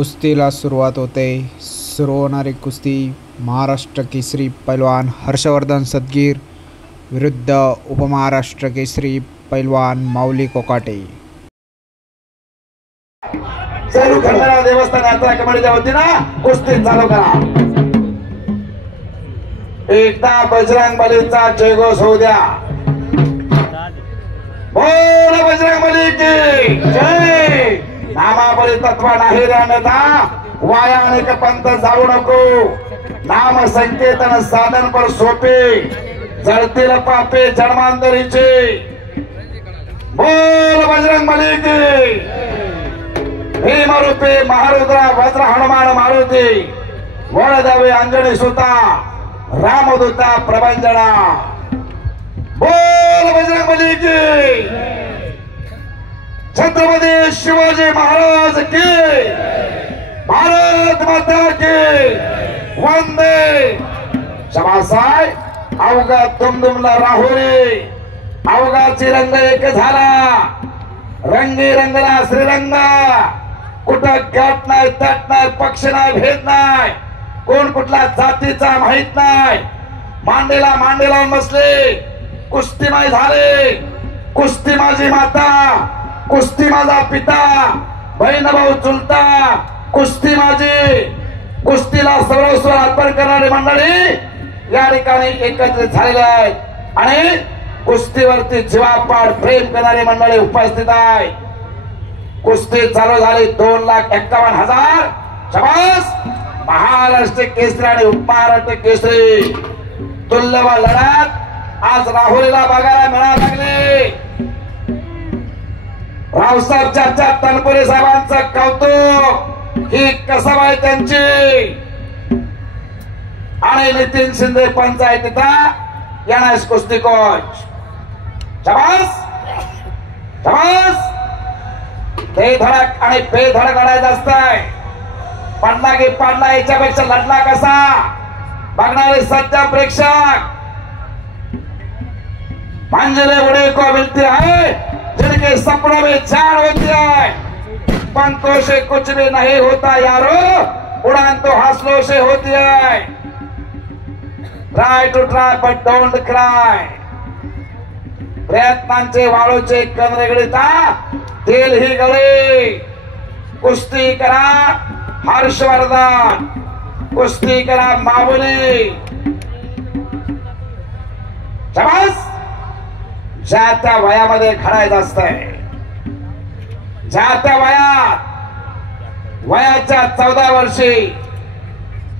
कुस्तीला सुरुवात होते. सुरू होणारी कुस्ती महाराष्ट्र केसरी पैलवान हर्षवर्धन सदगीर विरुद्ध उपमहाराष्ट्र केसरी पैलवान माऊली कोकाटे. चालू करणारा देवस्थान यात्रा कमिटीच्या वतीनं कुस्ती चालू करा. एकदा बजरंग बलीचा जयघोष होऊ द्या. बोल बजरंग बली की जय. नामाबली तत्व नाही राहण्याचा वाया अनेक पंथ जाऊ नको. नाम संकेतन साधन पर सोपे जळतील पापे जन्मांतरीचे. बोल बजरंग बली की. भीमरूपे महारुद्रा वज्र हनुमान मारुती वळ द्यावे अंजनी सुता रामदूता प्रभंजना. बोल बजरंग बली की. छत्रपती शिवाजी महाराज की. भारत माता की वंदे. शबासाय अवघा दुमदुमला राहुरी अवघाची रंग एक झाला. रंगी रंगला श्रीरंगा. कुठं गाठ नाही तट नाही पक्ष नाही भेद नाही. कोण कुठल्या जातीचा माहित नाही. मांडीला मांडीला बसले कुस्तीमय झाले. कुस्ती माझी माता कुस्ती माझा पिता बहीण भाऊ चुलता कुस्ती माझी. कुस्तीला सर्वस्व अर्पण करणारी मंडळी या ठिकाणी एकत्रित झालेली आहेत आणि कुस्तीवरती जीवापाड प्रेम करणारी मंडळी उपस्थित आहे. कुस्ती चालू झाली. 2,51,000. शबास. महाराष्ट्र केसरी आणि उपमहाराष्ट्र केसरी तुल्यबळ लढत आज राहुरीला बघायला मिळायला लागले. रावसाहेब चाचा तनपुरे साहेबांचं कौतुक. ही कसब आहे त्यांची आणि नितीन शिंदे पंचायतीचा एनएस कुस्ती कोच. शबास शबास. ते धडक आणि बेधडक लढायचं असतंय. पडला की पडला याच्यापेक्षा लढला कसा बघणारे सज्जन प्रेक्षक. मंजिले बड़े को मिलती है जिनके सपनों में जान होती है. पंखों से कुछ भी नहीं होता यारो उड़ान तो हौसलों से होती है. Try to try but don't cry. प्रयत्नांचे वाळूचे कण रेगडीता तेल ही गळे. कुस्ती करा हर्षवर्धन. कुस्ती करा माऊली. शबास. ज्या त्या वयामध्ये घडायचं असतंय. ज्या त्या वयाच्या 14 वर्षी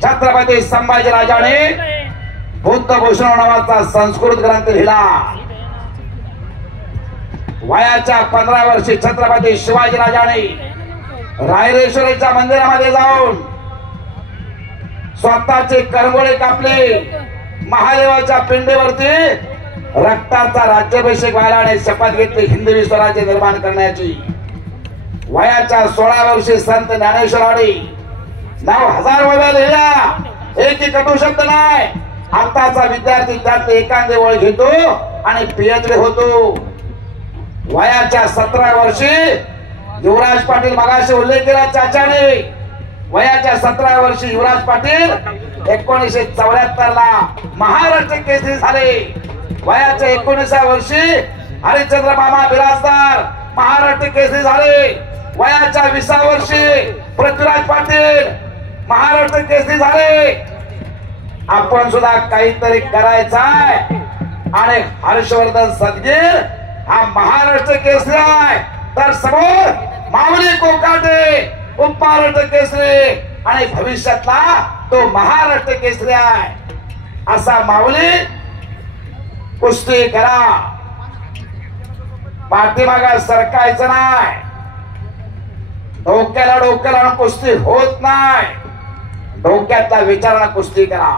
छत्रपती संभाजीराजाने बुद्धभूषण नावाचा संस्कृत ग्रंथ लिहिला. वयाच्या 15 वर्षी छत्रपती शिवाजीराजाने रायरेश्वरीच्या मंदिरामध्ये जाऊन स्वतःचे करंगोळे कापले. महादेवाच्या पिंडीवरती रक्ताचा राज्याभिषेक व्हायला आणि शपथ घेतली हिंदवी स्वराज्य निर्माण करण्याची. वयाच्या 16 वर्षी संत ज्ञानेश्वरांनी 9,000 ओव्या लिहिल्या. एकही कटू शब्द नाही. आताचा विद्यार्थी त्यातले एखादे ओळ घेतो आणि पीएचडी होतो. वयाच्या 17 वर्षी युवराज पाटील मगाशी उल्लेख केला चाचाने. वयाच्या 17 वर्षी युवराज पाटील 1974 ला महाराष्ट्र केसरी झाले. वयाच्या 19व्या वर्षी हरिश्चंद्र मामा बिराजदार महाराष्ट्र केसरी झाले. वयाच्या 20व्या वर्षी पृथ्वीराज पाटील महाराष्ट्र केसरी झाले. आपण सुद्धा काहीतरी करायचं आहे आणि हर्षवर्धन सदगीर हा महाराष्ट्र केसरी आहे. तर समोर माऊली कोकाटे उपमहाराष्ट्र केसरी आणि भविष्यातला तो महाराष्ट्र केसरी आहे. असा माऊली कुस्ती करा. पाठीमागा सरकायचं नाही. डोक्याला डोक्याला कुस्ती होत नाही. डोक्यातल्या विचारानं कुस्ती करा.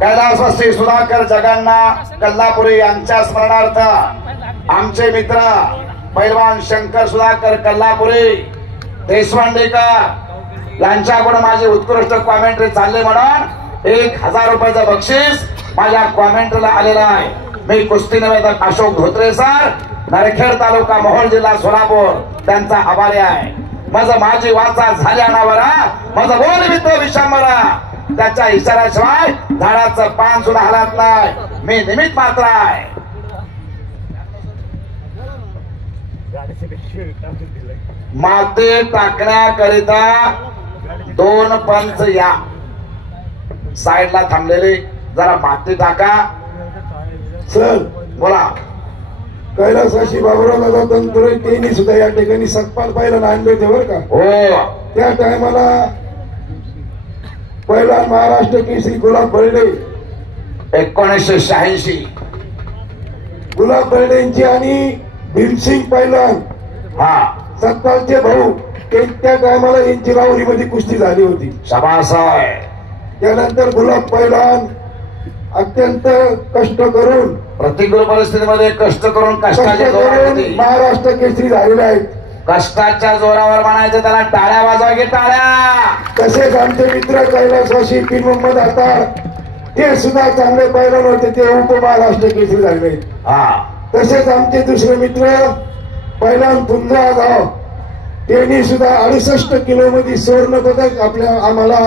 कैलासवासी सुधाकर जगन्नाथ कल्लापुरी यांच्या स्मरणार्थ आमचे मित्र पैलवान शंकर सुधाकर कल्लापुरी देशपांडेकर यांच्याकडून माझे उत्कृष्ट कॉमेंट्री चालले म्हणून 1,000 रुपयाचं बक्षीस माझ्या कॉमेंट्रीला आलेलं आहे. मी कुस्ती निवेदक अशोक धोत्रे सर, नरखेड तालुका मोहोळ जिल्हा सोलापूर त्यांचा आभारी आहे. माझं माझी वाचा झाल्या नावरा, माझं बोल मित्र विषामरा, त्याच्या इशाऱ्याशिवाय झाडाचं पान सुद्धा हलत नाही. मी निमित्त मात्र आहे. माती टाकण्याकरिता 2 पंच या साईडला थांबलेले, जरा माती टाका. सर बोला. कैलासाशी बाबुराव दादा तनपुरे त्यांनी सुद्धा या ठिकाणी सतपाल पाहिला नांदेड बर का. हो, त्या टायमाला पहिला महाराष्ट्र केसरी गुलाब बर्डे 1986. गुलाब बर्डेंची आणि भीमसिंग पैलवान हा, सतपालचे भाऊ त्या टायमाला यांची राहुरीमध्ये कुस्ती झाली होती. शाबास आहे. त्यानंतर गुलाब पैलवान अत्यंत कष्ट करून प्रतिकूल परिस्थितीमध्ये कष्ट करून कष्टाच्या जोरावरती महाराष्ट्र केसरी झालेले आहेत. कष्टाच्या जोरावर म्हणायचं त्याला टाळ्या वाजवा की टाळ्या. तसेच आमचे मित्र कैलासवासी पीर मोहम्मद अतार ते सुद्धा चांगले पैलवान होते, ते उपमहाराष्ट्र केसरी झाले. हा, तसेच आमचे दुसरे मित्र पैलवान पुंजरा गाव त्यांनी सुद्धा 68 किलो मध्ये स्वर्ण पदक आम्हाला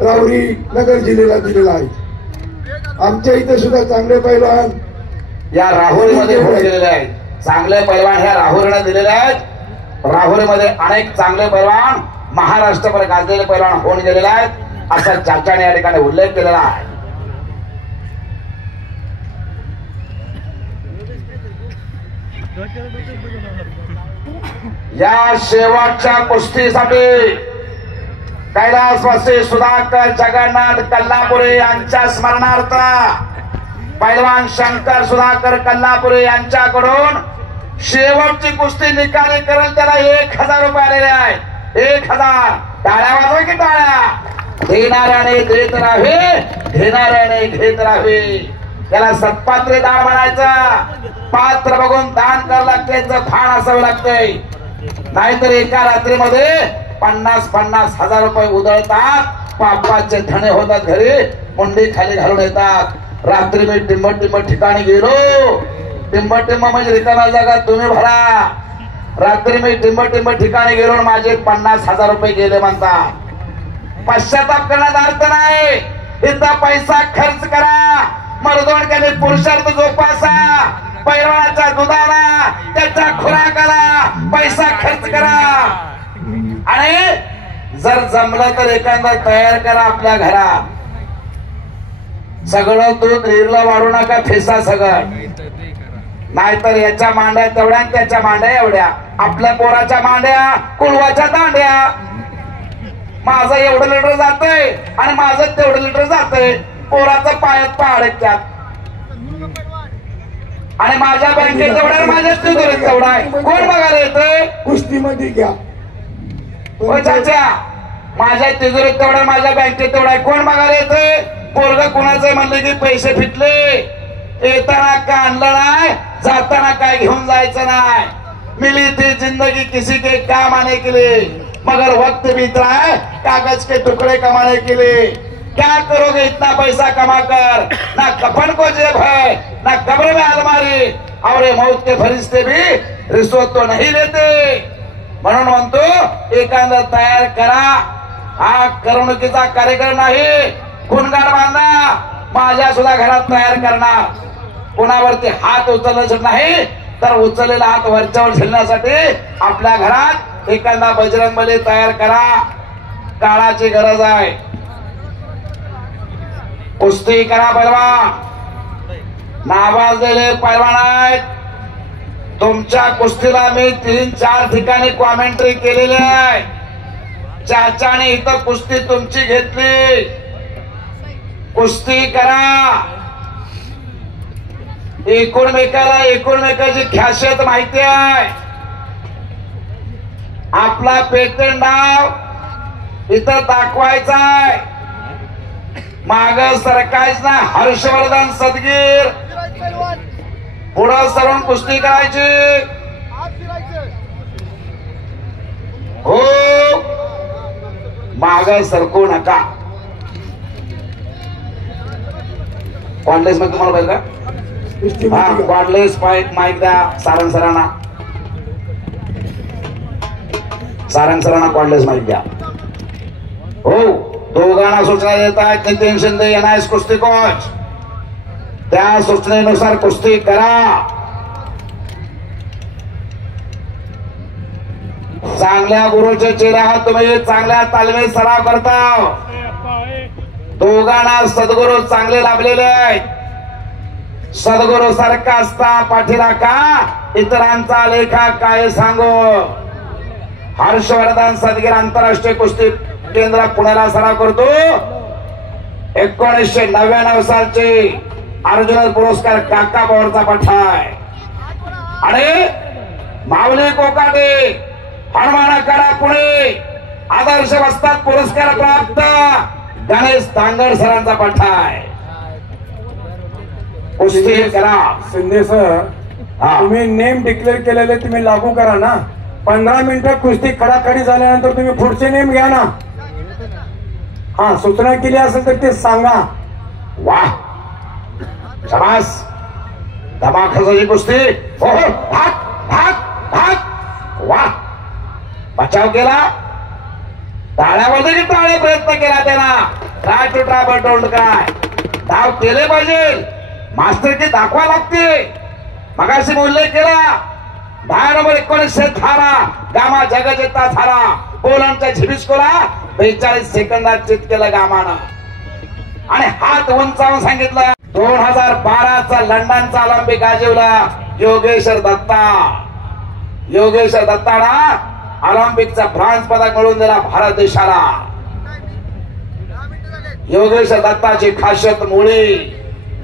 राहुरी नगर जिल्ह्याला दिलेला आहे. आमच्या इथे सुद्धा चांगले पैलवान या राहुरीमध्ये होऊन गेलेले आहेत. चांगले पैलवान ह्या राहुरीने दिलेले आहेत. राहुरीमध्ये अनेक चांगले पैलवान महाराष्ट्रभर गाजलेले पैलवान होऊन गेलेले आहेत, असा चाचाने या ठिकाणी उल्लेख केलेला आहे. या शेवटच्या कुस्तीसाठी कैलासवासी सुधाकर जगन्नाथ कल्लापुरे यांच्या स्मरणार्थ पैलवान शंकर सुधाकर कल्लापुरे यांच्याकडून शेवटची कुस्ती निकाली करेल त्याला 1000 रुपये आलेले आहेत. 1000. टाळ्या वाजवा की टाळ्या. देणाऱ्याने देत राहावे, घेणाऱ्याने घेत राहावे. त्याला सत्पात्रे दान म्हणायचं. पात्र बघून दान करावं लागते, त्याचं भान असावं लागतंय. नाहीतर एका रात्रीमध्ये 50-50 हजार रुपये उधळतात. पापाचे धणे होतात, घरी मुंडी खाली घालून येतात. रात्री मी टिंब ठिकाणी गेलो. टिंब म्हणजे रिकाम्या जागा तुम्ही भरा. रात्री मी टिंब ठिकाणी गेलो, माझे 50,000 रुपये गेले म्हणतात. पश्चाताप करण्यात अर्थ नाही. इथं पैसा खर्च करा, मर्दोणक्याने पुरुषार्थ जोपासा. पैलवानाच्या दुधाला, त्याच्या खुराकाला पैसा खर्च करा. आणि जर जमलं तर एखादा तयार करा आपल्या घरात. सगळं दूध हिरलं वाढू नका, फेसा सगळं. नाहीतर याच्या मांड्या तेवढ्या, त्याच्या मांड्या एवढ्या. आपल्या पोराच्या मांड्या कुळवाच्या दांड्या. माझं एवढं लिटर जातंय आणि माझं तेवढं लिटर जातंय. पोराचं पायात पाड त्यात, आणि माझ्या बँकेत तेवढा, माझ्या तिजोरीत तेवढा आहे. कोण बघायला येतंय? कुस्तीमध्ये घ्या. हो चाचा, माझ्या तिजोरीत तेवढा, माझ्या बँकेत तेवढा आहे. कोण बघायला येतंय? पोरग कुणाचं म्हणले की पैसे फिटले. येताना का आणलं नाही, जाताना काय घेऊन जायचं नाही. मिली थी जिंदगी किसी के काम आने के लिए, मगर वक्त बीत रहा है कागज के टुकड़े कमाने के लिए. क्या करोगे इतना पैसा कमा कर? ना कफन को जेब है, ना कब्र में अलमारी, और ये मौत के फरिश्ते भी रिश्वत तो नहीं लेते. म्हणून म्हणतो एखादा तयार करा. हा करमणुकीचा कार्यक्रम नाही. गुणगार बांधा. माझ्या सुद्धा घरात तयार करणार. कोणावरती हात उचलण्यासाठी नाही, तर उचललेला हात वरच्यावर झेलण्यासाठी आपल्या घरात एखादा बजरंगबली तयार करा. काळाची गरज आहे. कुस्ती करा पैलवान. नावाजलेले पैलवान आहेत. तुमच्या कुस्तीला मी 3-4 ठिकाणी कॉमेंट्री केलेली आहे. चाचाने इथं कुस्ती तुमची घेतली. कुस्ती करा. एकूणमेकाची खासियत माहिती आहे. आपला पेटंट नाव इथं दाखवायचा आहे. माग सरकायच ना. हर्षवर्धन सदगीर. पुढं सरून कुस्ती करायची. हो, माग सरकू नका. कॉन्टेस्ट मध्ये तुम्हाला पाहिजे का? कुस्ती हा मोठी का? कॉर्डलेस माईक द्या सारंग सरांना. सारंग सरांना कॉर्डलेस माईक द्या. हो दोघांना सूचना देत आहेत नितीन शिंदे NIS कुस्ती कोच. त्या सूचनेनुसार कुस्ती करा. चांगल्या गुरुचे चेहरे आहात तुम्ही, चांगल्या तालमीत सराव करता. दोघांना सद्गुरू चांगले लाभलेले आहेत. सद्गुरू सारखा असता पाठीराखा, इतरांचा लेखा काय सांगू. हर्षवर्धन सदगीर आंतरराष्ट्रीय कुस्ती केंद्र पुण्याला सराव करतो. 1999 सालचे अर्जुन पुरस्कार काका पवारचा पठ्ठा आहे. आणि माऊली कोकाटे हनुमानाकडा पुणे आदर्श वस्ताद पुरस्कार प्राप्त गणेश तांगड सरांचा पठ्ठा आहे. कुस्ती करा. शिंदे सर, तुम्ही नेम डिक्लेअर केलेले तुम्ही लागू करा ना. 15 मिनिटं कुस्ती खडाखडी झाल्यानंतर तुम्ही पुढचे नेम घ्या ना. हा सूचना केली असेल तर ते सांगा. वाह शाबास. धमाकाची कुस्ती. हो हो भाग भाग भाग. वाह बचाव केला. टाळ्यामध्ये की टाळे प्रयत्न केला त्यांना. Try to try but don't cry. धाव केले पाहिजे. मास्टर की दाखवा लागते. मगाशी उल्लेख केला. धाव नंबर 1918 गामा जगजेता झाला. पोलंडच्या झिबिस्कोला 42 सेकंदात चित केलं गामानं. आणि हात उंचावून सांगितलं. 2012चा लंडनचा ऑलिम्पिक गाजवला योगेश्वर दत्ता. योगेश्वर दत्ताना ऑलिम्पिकचा ब्रॉन्झ पदक मिळवून दिला भारत देशाला. योगेश्वर दत्ताची खासियत मुळी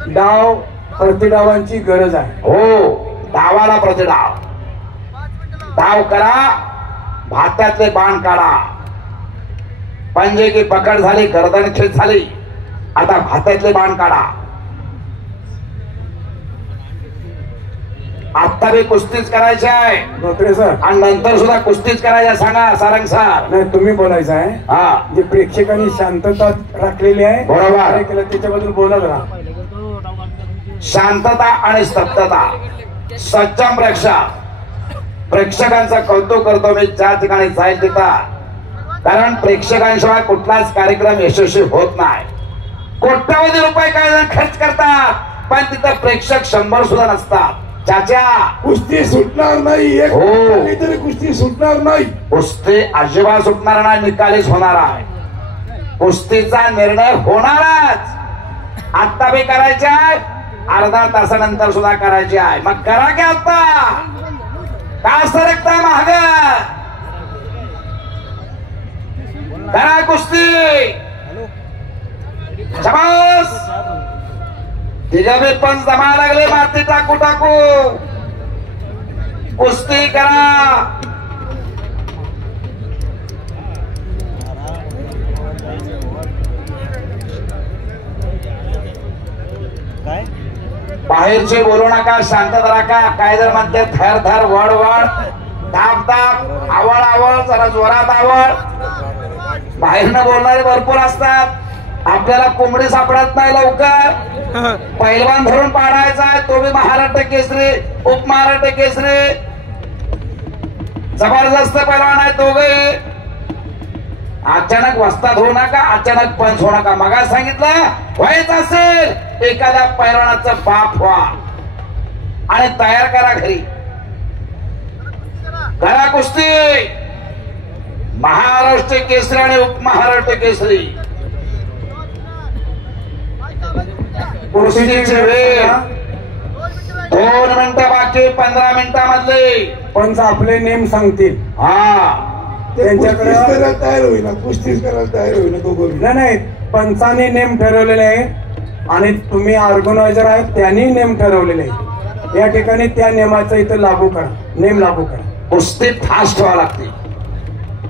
डाव प्रतिडावांची गरज आहे. हो डावाला प्रतिडाव. डाव करा. भात्यातले बाण काढा. पंजे की पकड झाली, गर्दन खेच झाली. आता भात्यातले बाण काढा. आता बी कुस्तीच करायची आहे धोत्रे सर, आणि नंतर सुद्धा कुस्तीच करायची आहे. सांगा सारंग सर. नाही तुम्ही बोलायचं आहे. हा जे प्रेक्षकांनी शांतता राखलेली आहे बरोबर. काय केलं त्याच्याबद्दल बोला जरा. शांतता आणि स्तब्धता. सज्जम प्रेक्षक. प्रेक्षकांचं कौतुक करतो मी ज्या ठिकाणी जाईल तिथं. कारण प्रेक्षकांशिवाय कुठलाच कार्यक्रम यशस्वी होत नाही. कोट्यावधी रुपये काय जण खर्च करतात, पण तिथं प्रेक्षक 100 सुद्धा नसतात. चाचा कुस्ती सुटणार नाही. एक हो. झाली तरी कुस्ती सुटणार नाही. कुस्ती अजिबात सुटणार नाही. निकालीच होणार आहे. कुस्तीचा निर्णय होणारच. आता बी करायचे आहे, अर्धा तासानंतर सुद्धा करायची आहे. मग करा की आता. का सरकताय महाग. करा कुस्ती. शाबास. तिघं बी पण जमा लागले. माती टाकू टाकू कुस्ती करा. बाहेरचे बोलू नका. शांतता राखा. काय जर म्हणते थर थर वड वड दाब दाब आवड आवड जरा जोरात आवड. बाहेरनं बोलणारे भरपूर असतात. आपल्याला कोंबडी सापडत नाही लवकर. पैलवान धरून पाडायचा आहे. तो बी महाराष्ट्र केसरी, उपमहाराष्ट्र केसरी. जबरदस्त पैलवान आहे दोघे. अचानक वस्ताद होऊ नका. अचानक पंच होऊ नका. मगा सांगितलं व्हायचं असेल एखाद्या पैलवानाचा बाप व्हा आणि तयार करा घरी. करा कुस्ती. महाराष्ट्र केसरी आणि उपमहाराष्ट्र केसरी. कुस्तीची वेळ 2 मिनिटं बाकी. 15 मिनिटांमधले पंच आपले नेम सांगतील. हा त्यांच्याकडे कुस्तीच करायला तयार होईना. कुस्तीच करायला तयार होईना दोघं. नाही नाही पंचाने नेम ठरवलेले आहे आणि तुम्ही ऑर्गनायझर आहेत त्यांनी नेम ठरवलेले आहे. या ठिकाणी त्या नियमाचं इथं लागू करा. नेम लागू करा. कुस्ती फास्ट व्हावं लागते.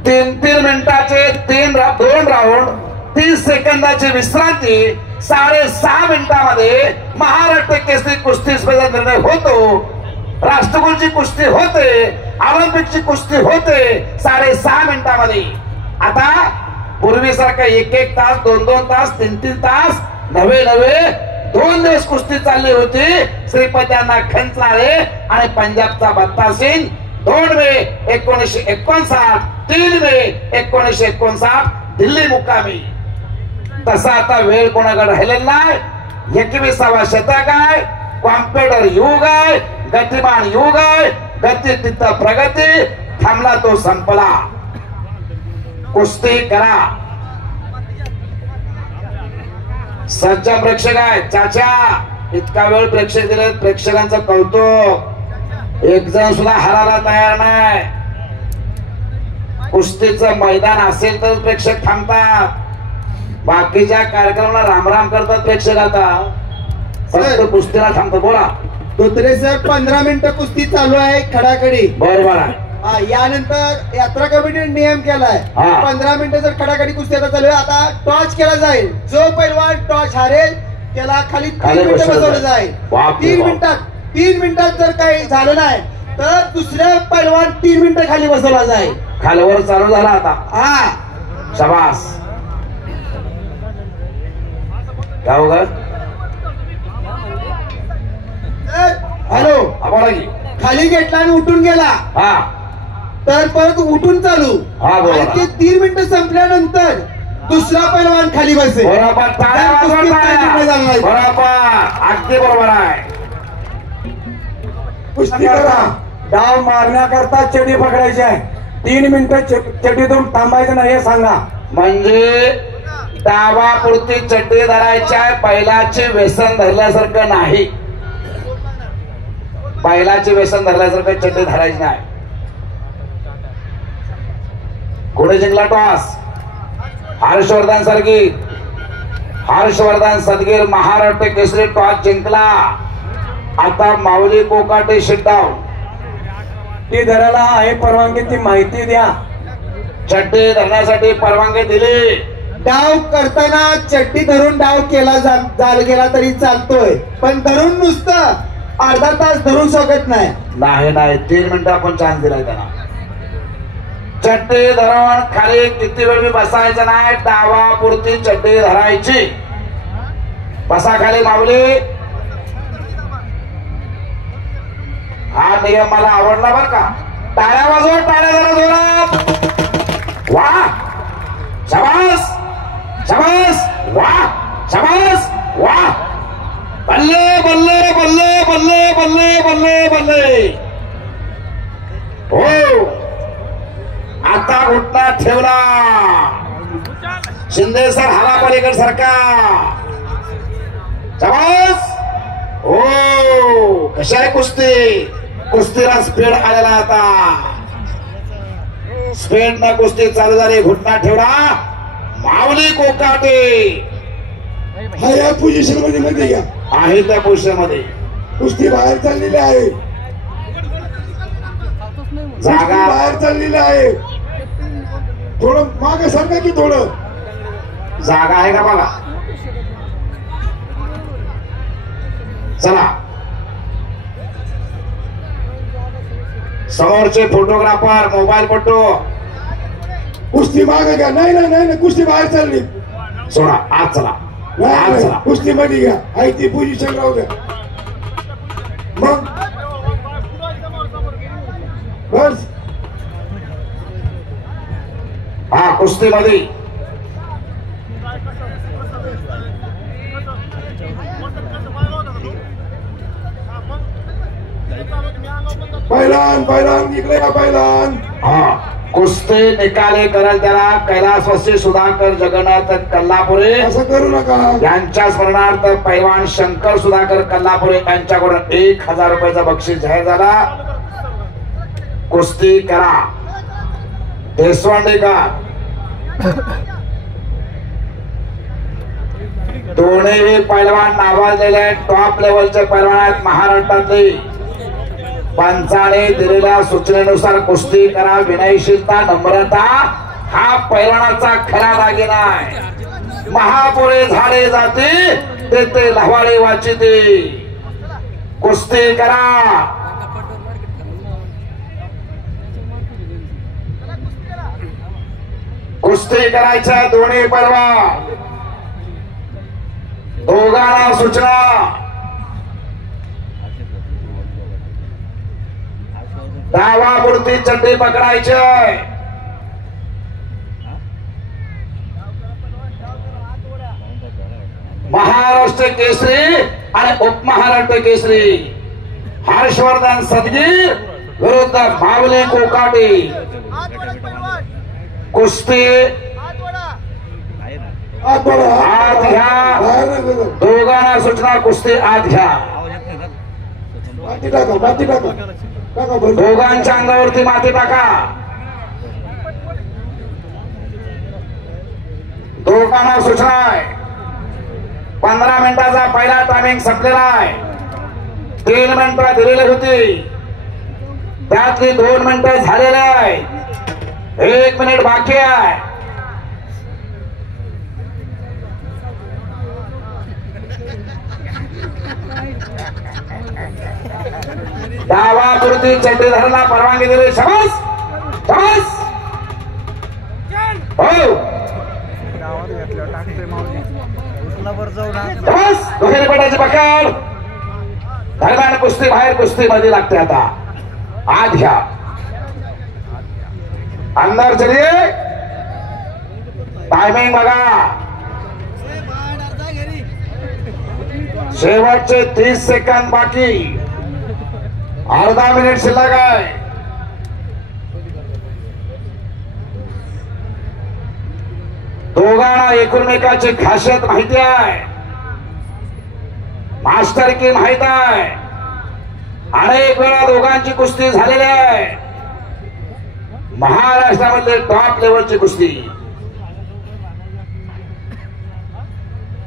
3 मिनिटाचे 2 राऊंड 30 सेकंदाची विश्रांती. 6.5 मिनिटांमध्ये महाराष्ट्र केसरी कुस्ती स्पर्धा निर्णय होतो. राष्ट्रकुलची कुस्ती होते. ऑलिम्पिकची कुस्ती होते 6.5 मिनिटांमध्ये. आता पूर्वीसारखं 1-1 तास 2-2 तास 3-3 तास नवे 2 दिवस कुस्ती चालली होती. श्रीपत्यांना खंचनाळे आणि पंजाबचा बत्ता सिंग 2 मे 1959, 3 मे 1959 दिल्ली मुक्कामी. तसा आता वेळ कोणाकडे राहिलेला नाही. 21वा शतक आहे. कॉम्प्युटर युग आहे. गतिमान युग आहे. गती तिथं प्रगती. थांबला तो संपला. कुस्ती करा. सज्जन प्रेक्षक आहे. चाचा इतका वेळ प्रेक्षक दिले. प्रेक्षकांचं कौतुक. एक जण सुद्धा हरायला तयार नाही. कुस्तीचं मैदान असेल तर प्रेक्षक थांबतात. बाकीच्या कार्यक्रमाला रामराम करतात प्रेक्षक. आता फक्त कुस्तीला थांबतो. बोला धोत्रे सर. 15 मिनिटं कुस्ती चालू आहे खडाखडी. बरोबर आहे. यानंतर यात्रा कमिटीने नियम केलाय 15 मिनिटं जर खडाखडी कुस्ती आता चालू आहे. आता टॉर्च केला जाईल. जो पैलवान टॉर्च हारेल त्याला खाली 3 मिनिटं बसवलं जाईल. 3 मिनिटात जर काही झालं नाही तर दुसऱ्या पैलवान 3 मिनिटं खाली बसवला जाईल. खालवर चालू झाला आता. हा शाबास. हॅलो. बोला की. खाली घेतला आणि उठून गेला हा तर परत उठून चालू. हा, बरोबर. आणि ते 3 मिनिटं संपल्यानंतर दुसरा पैलवान खाली बसेल. बरोबर. टाळ्या वाजवा, टाळ्या. बरोबर. अगदी बरोबर आहे. कुस्ती करा. डाव मारण्याकरता चेडी पकडायची आहे. 3 मिनिटं चेडीतून थांबायचं नाही हे सांगा. म्हणजे डावापुरती चड्डी धरायची आहे. बैलाचे व्यसन धरल्यासारखं नाही. बैलाचे व्यसन धरल्यासारखं चड्डी धरायची नाही. कोणी जिंकला टॉस? हर्षवर्धन सदगीर. हर्षवर्धन सदगीर महाराष्ट्र केसरी टॉस जिंकला. आता माऊली कोकाटे शिट्टाव. ती धरायला आहे परवानगी ती माहिती द्या. चड्डी धरण्यासाठी परवानगी दिली. डाव करताना चड्डी धरून डाव केला गेला तरी चालतोय. पण धरून नुसतं अर्धा तास धरून शकत नाही. नाही 3 मिनिटं आपण चान्स दिलाय त्यांना. चड्डी धरून खाली किती वेळ मी बसायचं नाही. डावापुरती चड्डी धरायची. बसा खाली माऊली. हा नियम मला आवडला बर का. टाळ्या वाजवा. टाळ्या जरा जोरात. वा शाबास. शाबास. वा शाबास. वा बल्ले बल्ले बल्ले बल्ले बल्ले बल्ले बल्ले. हो आता घुटना ठेवला. शिंदे सर हाला पलीकड सारखा. शाबास. हो कशी आहे कुस्ती? कुस्तीला स्पीड आलेला आता. स्पीड न कुस्ती चालू झाली. घुटना ठेवला. माऊली कोकाटे हा या पोझिशन मध्ये घ्या. आहे त्या पोझिशन मध्ये. कुस्ती बाहेर चाललेली आहे. जागा बाहेर चाललेली आहे. थोडं मागे सांगा की थोडं. जागा आहे का बघा. चला समोरचे फोटोग्राफर मोबाईल पटो. कुस्ती मागे घ्या. नाही कुस्ती बाहेर चालली. सोडा आज चला. आज नाही चला. कुस्ती मध्ये घ्या. आहे ती पोझिशन राहू द्या. मग बस. हा कुस्ती मध्ये पहिलान इकडे का पहिलान. हा कुस्ती निकाले कराल त्याला कैलासवासी सुधाकर जगन्नाथ कल्लापुरे असं करू नका. यांच्या स्मरणार्थ पैलवान शंकर सुधाकर कल्लापुरे यांच्याकडून 1000 रुपयाचा बक्षीस जाहीर झाला. कुस्ती करा. देशवांडेकर दोन्ही पैलवान नावाजलेले टॉप लेवलचे पैलवान आहेत महाराष्ट्रातले. पंचाने दिलेल्या सूचनेनुसार कुस्ती करा. विनयशीलता नम्रता हा पैलवानाचा खरा दागिना आहे. महापुरे झाडे जाते तेथे लवाळे वाचिते. कुस्ती करा. कुस्ती करायच्या दोन्ही पैलवान. दोघांना सूचना. डावापुरती चड्डी पकडायची. महाराष्ट्र केसरी आणि उपमहाराष्ट्र केसरी हर्षवर्धन सदगीर विरुद्ध माऊली कोकाटे. कुस्ती आत घ्या. दोघांना सूचना. कुस्ती आत घ्या. दोघांच्या अंगावरती माती टाका. दोघांना सूचना आहे. 15 मिनिटाचा पहिला टायमिंग संपलेला आहे. 3 मिनिटं दिलेली होती, त्यातली 2 मिनिटं झालेले आहे. 1 मिनिट बाकी आहे. डावापुरती चड्डी धरला परवानगी दिली. शाबास शाबास. हो शाबास. दुहेरी पटाची पकड. दरम्यान कुस्ती बाहेर. कुस्ती मध्ये लागते. आता आत घ्या. अंदर चलिए. टायमिंग बघा. शेवटचे 30 सेकंद बाकी. अर्धा मिनिट शिल्लक आहे. दोघांना एकमेकाची खासियत माहिती आहे. मास्टर की माहित आहे. अनेक वेळा दोघांची कुस्ती झालेली आहे. महाराष्ट्रामध्ये टॉप लेवलची कुस्ती.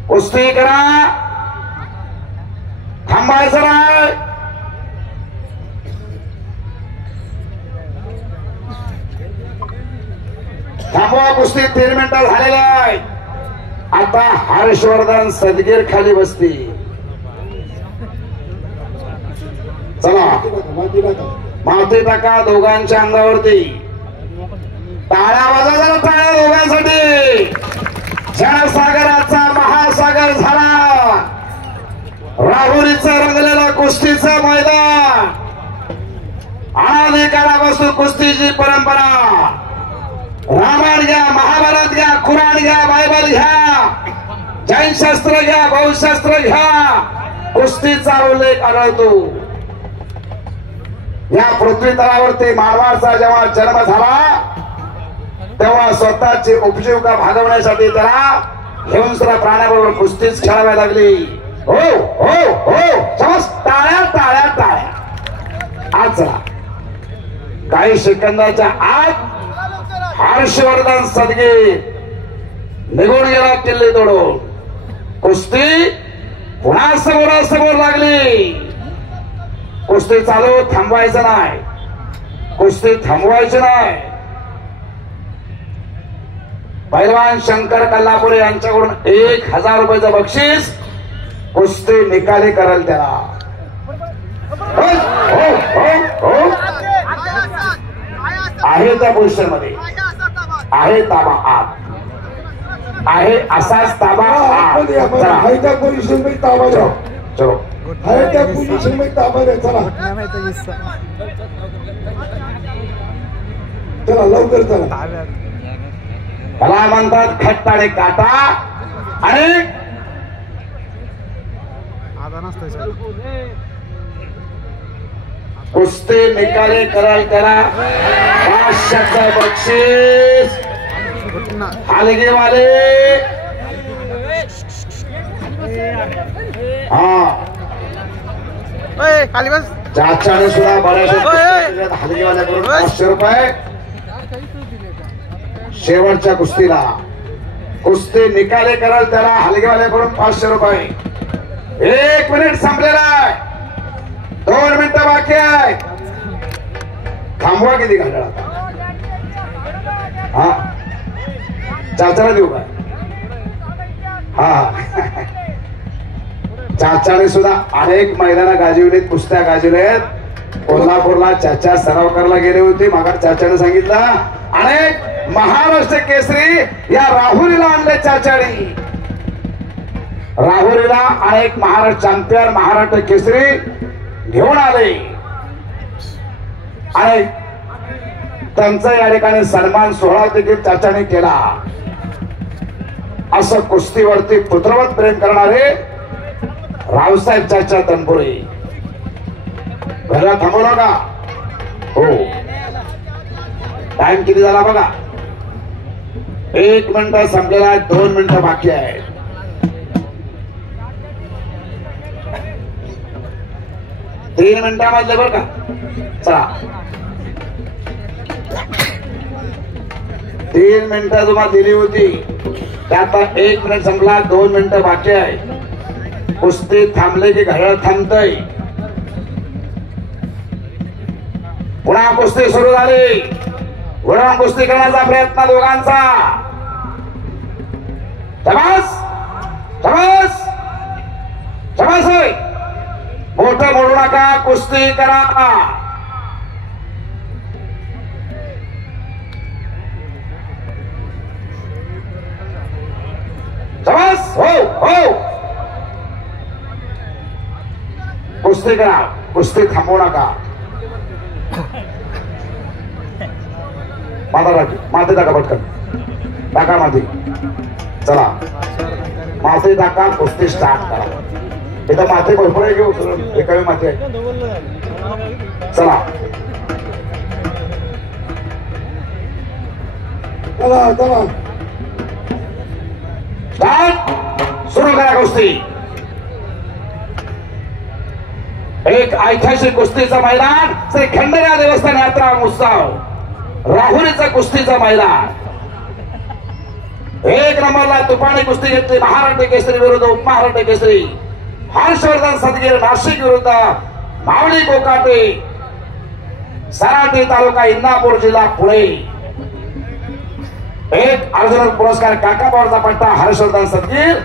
कुस्ती करा. थांबायचं नाही. थांबवा. कुस्ती 3 मिनिटं झालेली आहे. आता हर्षवर्धन सदगीर खाली बसती. चला माती टाका दोघांच्या अंगावरती. टाळ्या वाजा जरा. टाळ्या दोघांसाठी. जनसागराचा महासागर झाला. राहुरीचं रंगलेलं कुस्तीचं मैदान. अनादी काळापासून कुस्तीची परंपरा. रामायण घ्या, महाभारत घ्या, कुराण घ्या, बायबल घ्या, जैन शास्त्र घ्या, बौद्ध शास्त्र घ्या, कुस्तीचा उल्लेख आढळतो. या पृथ्वी तलावरती मानवाचा जेव्हा जन्म झाला तेव्हा स्वतःची उपजीविका भागवण्यासाठी त्याला हिंस्र प्राण्याबरोबर कुस्तीच खेळावी लागली. हो हो हो. टाळ्या टाळ्या टाळ्या. आज काही सेकंदाच्या आत हर्षवर्धन सदगीर निघून गेला किल्ली तोडून. कुस्ती पुन्हा समोरासमोर लागली. कुस्ती चालू. थांबवायचं नाही. कुस्ती थांबवायची नाही. पैलवान शंकर कल्लापुरे यांच्याकडून 1000 रुपयाचं बक्षीस. कुस्ती निकाली करेल त्याला. हो हो हो. आहे त्या पोझिशन मध्ये आहे. ताबा आत आहे. असाच ताबा आत. त्या पोझिशन मध्ये ताबा द्या. चलो आहे त्या पोझिशन मध्ये ताबा द्या. चला चला लवकर चला. मला म्हणतात खट्टाळे काटा. आणि कुस्ती निकाली कराल त्याला 500चं बक्षीस. हलगेवाले. हा चाचाने सुद्धा बऱ्याचशा हलगेवाल्याकडून 500 रुपये. शेवटच्या कुस्तीला कुस्ती निकाली कराल त्याला हलगेवाल्याकडून 500 रुपये. 1 मिनिट संपलेला आहे. 2 मिनिटं बाकी आहे. थांबवा किती घंटा. हा चाचाला देऊ काय. हा चाचाने सुद्धा अनेक मैदानं गाजविलीत. कुस्त्या गाजविलेत. कोल्हापूरला चाचा सराव करायला गेले होते. मागा चाचाने सांगितलं अनेक महाराष्ट्र केसरी या राहुरीला आणले चाचाने. राहुरीला अनेक महाराष्ट्र चॅम्पियन महाराष्ट्र केसरी घेऊन आले आणि त्यांचा या ठिकाणी सन्मान सोहळा देखील चाचाने केला. असं कुस्तीवरती पुत्रवत प्रेम करणारे रावसाहेब चाचा तनपुरे. घरला थांबवला का? हो. टाइम किती झाला बघा. 1 मिनिट संपलेला, 2 मिनिटं बाकी आहे. तीन मिनिटांमधले बरं का. चला 3 मिनिटं तुम्हाला दिली होती, त्यात 1 मिनिट संपला, 2 मिनिटं बाकी आहे. कुस्ती थांबले की घड्याळ थांबतय. पुन्हा कुस्ती सुरू झाली. वरून कुस्ती करण्याचा प्रयत्न दोघांचा. शाबास शाबास शाबास. मोठं मोडू नका, कुस्ती करा. शाबास. हो हो. कुस्ती करा, कुस्ती थांबवू नका. माती टाका पटकन. टाका माती. चला माती टाका, कुस्ती स्टार्ट करा. इथं माती भरपूर आहे घेऊ. एकावी माती आहे. चला चला चला स्टार्ट. सुरू करा कुस्ती. एक ऐतिहासिक कुस्तीचं मैदान श्री खंडेराय देवस्थान यात्रा महोत्सव राहुरीचं कुस्तीचं मैदान. 1 नंबरला तुफानी कुस्ती घेतली. महाराष्ट्र केसरी विरुद्ध उपमहाराष्ट्र केसरी हर्षवर्धन सदगीर नाशिक विरुद्ध मावली कोकाटे सराटी तालुका इंदापूर जिल्हा पुणे. एक अर्जुन पुरस्कार काका पवारचा पट्टा हर्षवर्धन सदगीर,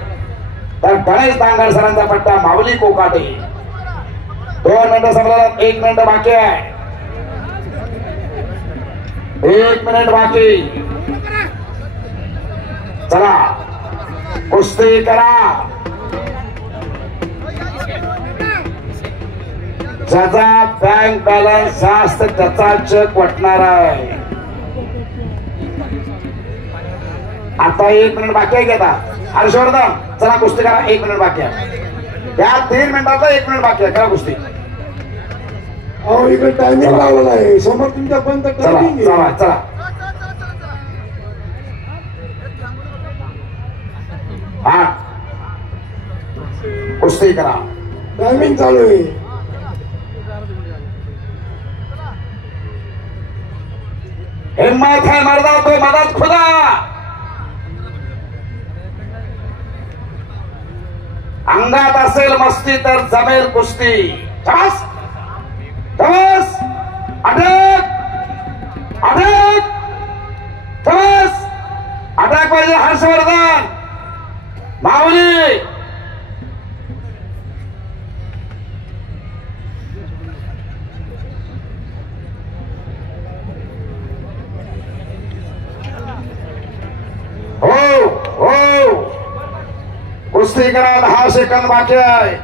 तर गणेश दांगड सरांचा पट्टा मावली कोकाटे. 2 मिनिटं संपल्याला, 1 मिनिट बाकी आहे. 1 मिनिट बाकी. चला कुस्ती करा. ज्याचा बँक बॅलन्स जास्त त्याचा चेक वाटणार आहे. आता 1 मिनिट बाकी आहे. घेता हर्षवर्धन. चला कुस्ती करा. 1 मिनिट बाकी आहे. त्या 3 मिनिटाचा 1 मिनिट बाकी आहे. करा कुस्ती. अहो इकडे टायमिंग लावलेला आहे समोर तुमच्या बंद टायमिंग. चला चला हा कुस्ती करा. टायमिंग चालू आहे. हिम्मत है मर्दा तो मदद खुदा. अंगात असेल मस्ती तर जमेल कुस्ती. शाबास शाबास. अटक अटक. शाबास. अटक पाहिजे हर्षवर्धन माऊली. हो हो. कुस्ती करा. 10 सेकंद बाकी आहे.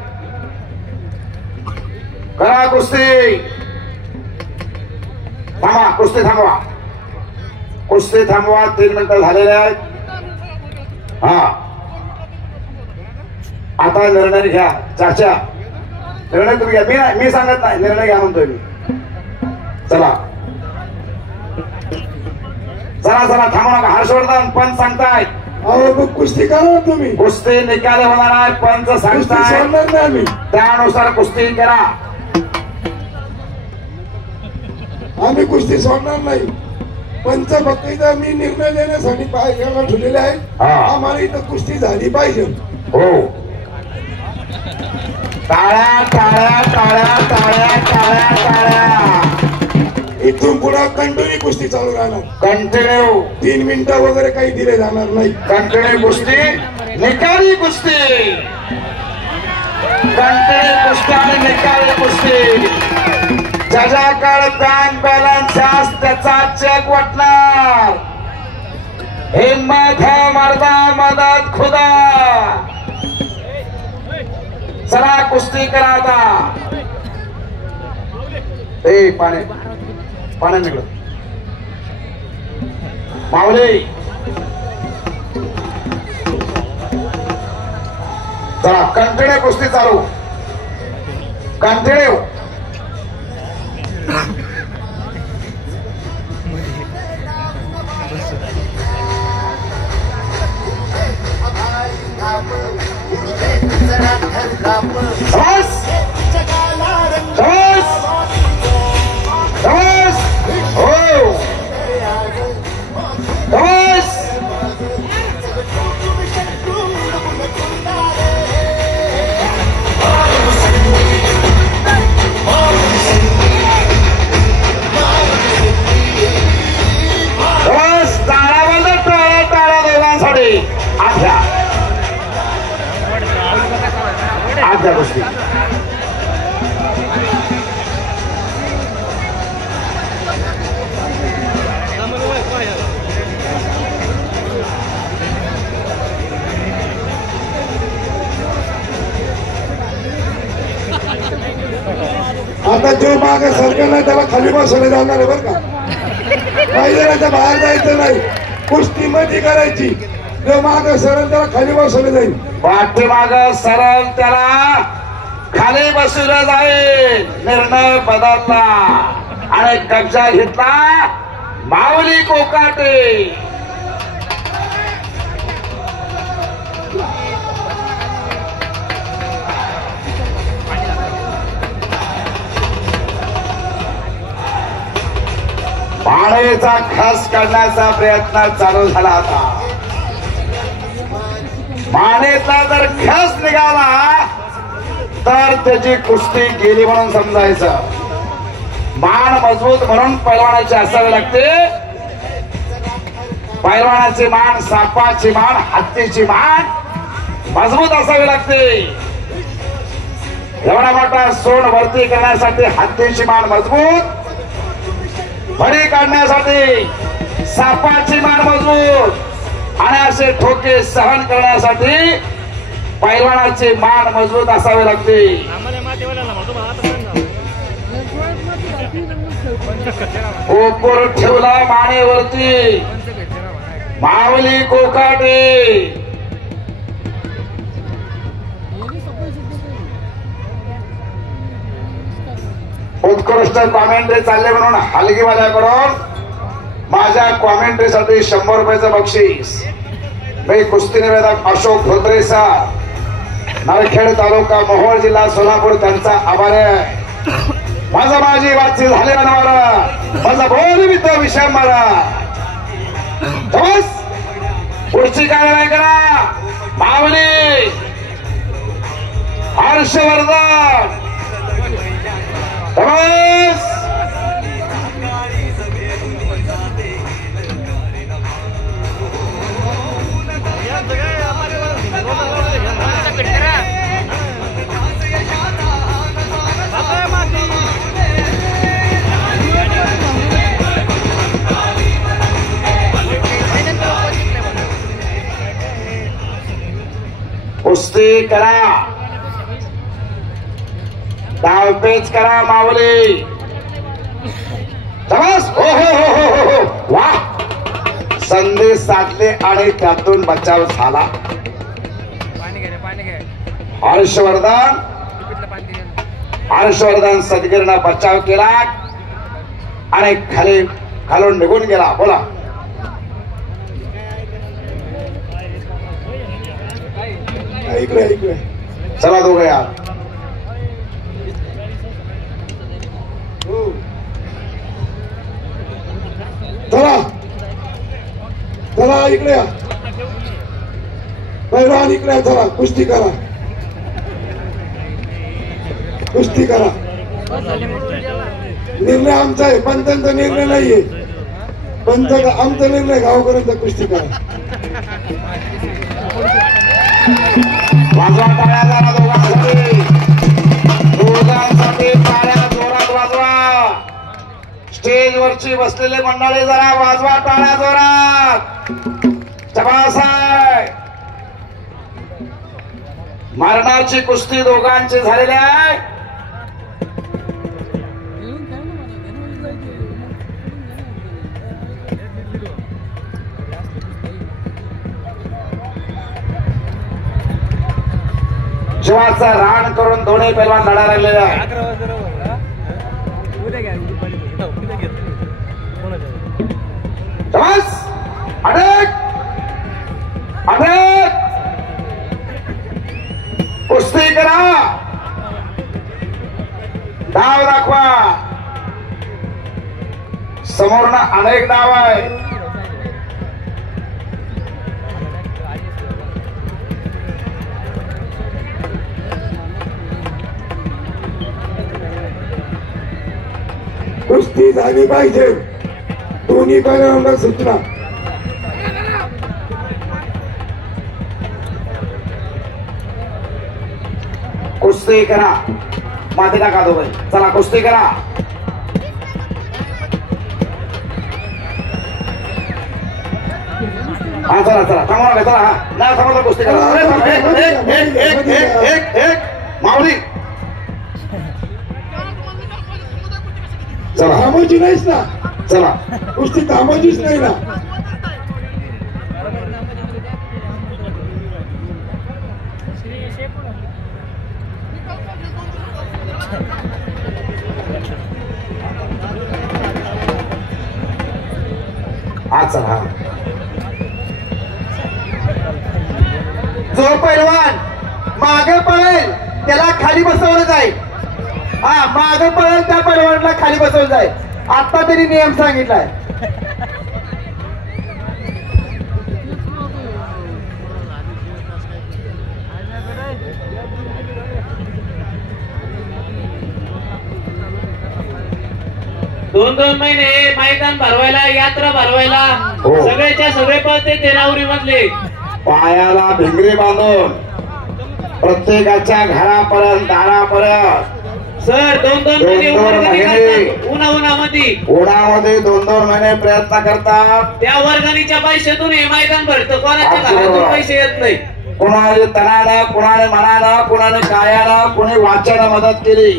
करा कुस्ती. थांबा. कुस्ती थांबवा. कुस्ती थांबवा. 3 मिनिटं झालेले आहेत. हा आता निर्णय घ्या. चाचा निर्णय तुम्ही घ्या. मी सांगत नाही. निर्णय घ्या म्हणतोय मी. चला चला चला. थांबू नका. हर्षवर्धन पंच सांगतायत. अहो मग कुस्ती करा तुम्ही. कुस्ती निकाल होणार आहे. पंच सांगताय सोडणार नाही आम्ही. त्यानुसार कुस्ती करा. आम्ही कुस्ती सोडणार नाही. पंच फक्त इथं मी निर्णय देण्यासाठी पाहायला ठेवलेले आहे. आम्हाला इथं कुस्ती झाली पाहिजे. हो. टाळ्या टाळ्या टाळ्या टाळ्या टाळ्या टाळ्या. इथून पुढे कंटिन्यू कुस्ती चालू राहणार. कंटिन्यू. 3 मिनिटं वगैरे काही दिले जाणार नाही. कंटिन्यू कुस्ती. निकाली कुस्ती. कंटिन्यू कुस्ती आणि निकाली कुस्ती. ज्याच्याकडे बँक बॅलन्स जास्त त्याचा चेक वाटणार. हिम्मत है मर्दा मदद खुदा. चला कुस्ती करा आता. ए पाणी पाण्यात निघलं माऊली. चला कंटिन्यू कुस्ती चालू. कंटिन्यू. आजच्या गोष्टी आता जो माग सरकार नाही त्याला खाली बसवलं जाणार आहे बरं का. मैदानाच्या बाहेर जायचं नाही, कुस्ती मध्ये करायची. जो माग सरळ त्याला खाली बसवलं जाईल. पाठीमाग सरळ त्याला खाली बसवलं जाईल. निर्णय बदलला आणि कब्जा घेतला माऊली कोकाटे. मानेचा खास काढण्याचा प्रयत्न चालू झाला होता. मानेचा जर खास निघाला तर त्याची कुस्ती गेली म्हणून समजायचं. मान मजबूत म्हणून पैलवानाची असावी लागते. पैलवानाची मान, सापाची मान, हत्तीची मान मजबूत असावी लागते. एवढा मोठा सोंड वरती करण्यासाठी हत्तीची मान मजबूत, फडी काढण्यासाठी सापाची मान मजबूत आणि असे ठोके सहन करण्यासाठी पैलवानाची मान मजबूत असावी लागते. कोपर ठेवला मानेवरती माऊली कोकाटे. उत्कृष्ट कॉमेंट्री चालले म्हणून हलगीवाल्याकडून माझ्या कॉमेंट्रीसाठी 100 रुपयाचं बक्षीस. मी कुस्ती निवेदक अशोक धोत्रे सर, नरखेड तालुका मोहोळ जिल्हा सोलापूर, त्यांचा आभार आहे. माझी वाची झाली बनवार माझा बोल मी तो विषंबर. पुढची कारवाई करा माऊली हर्षवर्धन. कुस्ती करा, डावपेच करा माऊली. हो हो हो हो हो वा. संधी साधले आणि त्यातून बचाव झाला. हर्षवर्धन सदगीरनं बचाव केला आणि खालून निघून गेला. बोला. इकडे इकडे चला दोघे या. चला चला इकडे या. पैलवान इकडे या. चला कुस्ती करा, कुस्ती करा. निर्णय आमचा आहे, पंचांचा निर्णय नाहीये. पंच आमचा निर्णय, गावकऱ्यांचा. कुस्ती करा. वाजवा टाळ्या जरा दोघांसाठी. दोघांसाठी टाळ्या जोरात वाजवा. स्टेज वरची बसलेले मंडळी जरा वाजवा टाळ्या जोरात. चपासाय मरणाची कुस्ती दोघांची झालेली आहे. जीवाचा रान करून दोन्ही पैलवान लढा लागलेले आहे. अनेक अनेक कुस्ती करा, डाव दाखवा. समोरनं अनेक डाव आहे. कुस्ती झाली पाहिजे. दोन्ही पैलवानांना सूचना. कुस्ती करा, माती टाका दोघे. चला कुस्ती करा. हा चला चला थांबा नका. चला नाही थांबा कुस्ती करा. एक माऊली चला. थांबायची नाहीच ना. चला कुस्ती थांबायचीच नाही ना. हा चला. जो पैलवान मागे पळेल त्याला खाली बसवलं जाईल. हा मागे पळेल त्या पैलवानला खाली बसवलं जाईल. आता तरी नियम सांगितलाय. दोन महिने मैदान भरवायला, यात्रा भरवायला हो. सगळ्याच्या सगळे पळते तेरावरी मधले. पायाला भिंगरी बांधून प्रत्येकाच्या घरापर्यंत दारापर्यंत सर दोन महिने उन्हामध्ये उन्हामध्ये 2-2 महिने प्रयत्न करतात. त्या वर्गणीच्या पैशातून हे मैदान भरतं. कोणाच्या घरातून पैसे येत नाही. कोणाने तनानं, कोणाने मनानं, कोणाने कायानं, कोणी वाच्यानं मदत केली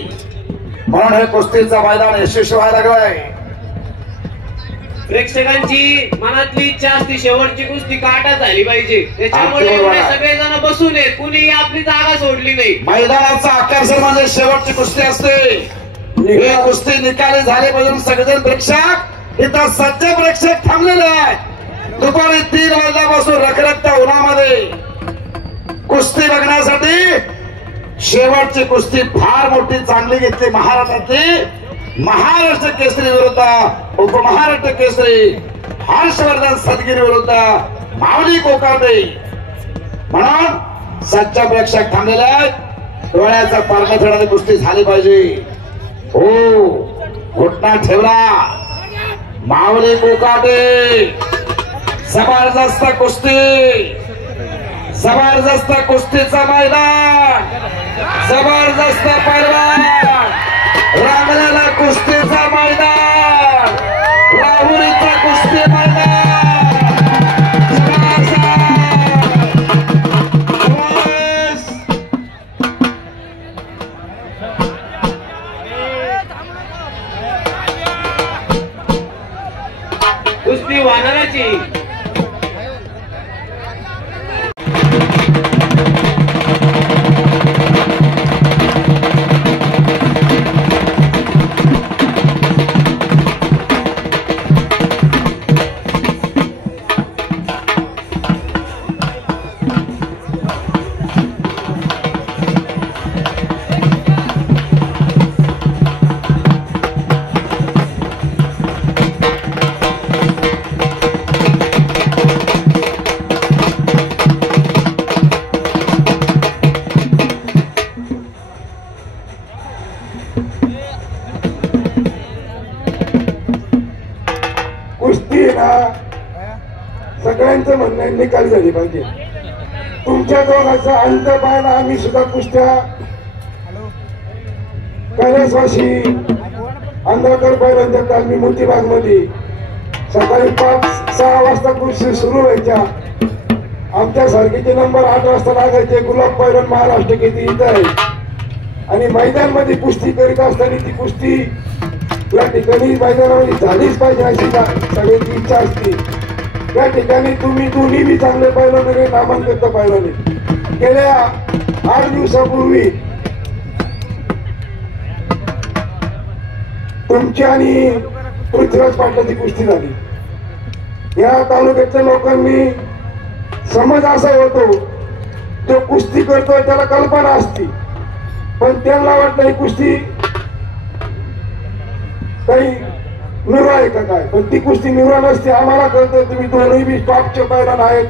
म्हणून हे कुस्तीचं मैदान यशस्वी व्हायला लागलंय. प्रेक्षकांची मनातली इच्छा असती शेवटची कुस्ती काटा झाली पाहिजे. त्याच्यामुळे अगदी बरोबर आहे. सगळेजण बसून आहेत. कुणी आपली जागा सोडली नाही. मैदानाचं आकर्षण म्हणजे शेवटची कुस्ती असते. ही कुस्ती निकाली झाली पाहिजे. सगळेजण प्रेक्षक इथं सज्ज प्रेक्षक थांबलेले आहेत. दुपारी 3 वाजल्यापासून रखरखत्या उन्हामध्ये कुस्ती बघण्यासाठी. शेवटची कुस्ती फार मोठी चांगली घेतली महाराष्ट्रातली. महाराष्ट्र केसरी विरुद्ध उपमहाराष्ट्र केसरी हर्षवर्धन सदगिरी विरुद्ध माऊली कोकाटे. म्हणून सज्ज प्रेक्षक थांबलेले आहेत. डोळ्याचा पारखा कुस्ती झाली पाहिजे. हो घोटना ठेवला. माऊली कोकाटे जबरदस्त कुस्ती. जबरदस्त कुस्तीचा मैदान. जबरदस्त पैलवान. रांगलेला कुस्तीचा मैदान. राहुरीचा कुस्ती मैदान. कुस्ती वानराची. कुस्ती ना सगळ्यांचं म्हणणं निकाल झाली पाहिजे. तुमच्या दोघांचा अंत पाहायला आम्ही सुद्धा कुस्त्या कैलासवासी आंध्रकर पहिल्यांदा काल मी मोतीबाग मध्ये सकाळी 5-6 वाजता कुस्ती सुरू व्हायच्या आमच्या सारखीचे नंबर 8 वाजता लागायचे. गुलाब पैलवान महाराष्ट्र केसरी इथं आहे. आणि मैदानमध्ये कुस्ती करीत असताना ती कुस्ती या ठिकाणी मैदानामध्ये झालीच पाहिजे अशी सगळ्यांची इच्छा असते. या ठिकाणी तुम्ही दोन्ही बी चांगले पैलवान नामांकित पैलवान. गेल्या 8 दिवसापूर्वी तुमची आणि पृथ्वीराज पाटलाची कुस्ती झाली. या तालुक्यातल्या लोकांनी समज असा होतो जो कुस्ती करतोय त्याला कल्पना असते, पण त्यांना वाटतं ही कुस्ती काही निरा आहे का काय, पण ती कुस्ती निरा नसते. आम्हाला कळतं तुम्ही दोन्ही बी टॉपचे पैलवान आहेत.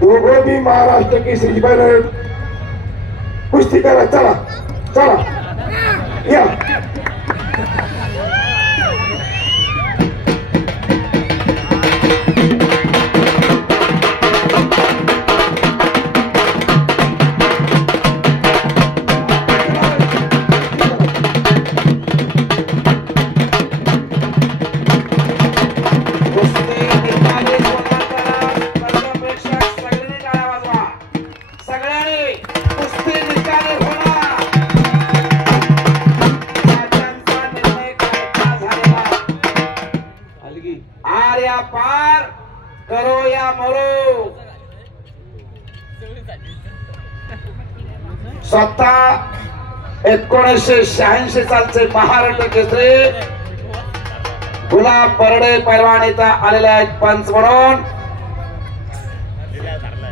दोघं बी महाराष्ट्र केसरी पैलवान आहेत. कुस्ती करा. चला चला या. आर्या पार करो या मरो. स्वतः 1986 सालचे महाराष्ट्र केसरी गुलाब परडे पैलवान इथं आलेले आहेत पंच म्हणून.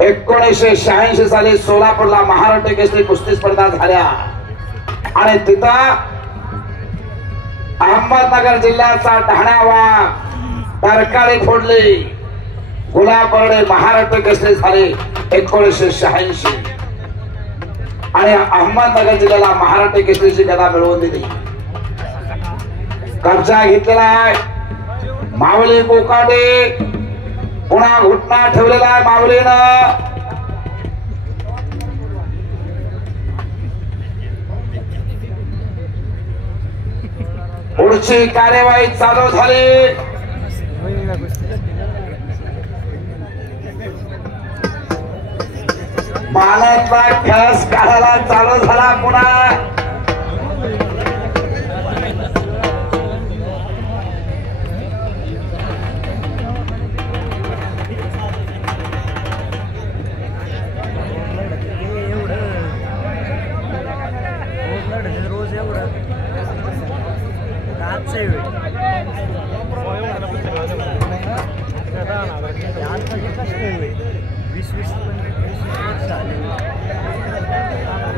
1986 साली सोलापूरला महाराष्ट्र केसरी कुस्ती स्पर्धा झाल्या आणि तिथं अहमदनगर जिल्ह्याचा ढाण्यावा तरकारी फोडली. गुलाब परडे महाराष्ट्र केसरी झाले 1986 आणि अहमदनगर जिल्ह्याला महाराष्ट्र केसरीची गदा मिळवून दिली. कब्जा घेतलेला आहे माऊली कोकाटे. पुन्हा घुटना ठेवलेला आहे माऊलीनं. पुढची कार्यवाही चालू झाली. मानातला खेळ काढायला चालू झाला पुन्हा.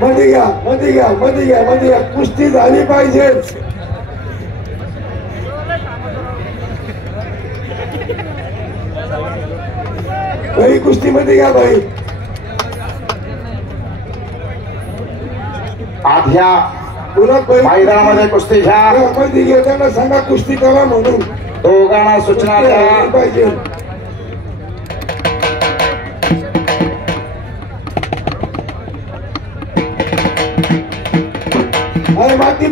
मध्ये घ्या. कुस्ती झाली पाहिजे. भाई कुस्ती मध्ये घ्या भाई. आध्या मैदानामध्ये कुस्ती घ्या. मध्ये घ्या. त्यांना सांगा कुस्ती करा म्हणून. दोघांना सूचना द्या पाहिजे. माती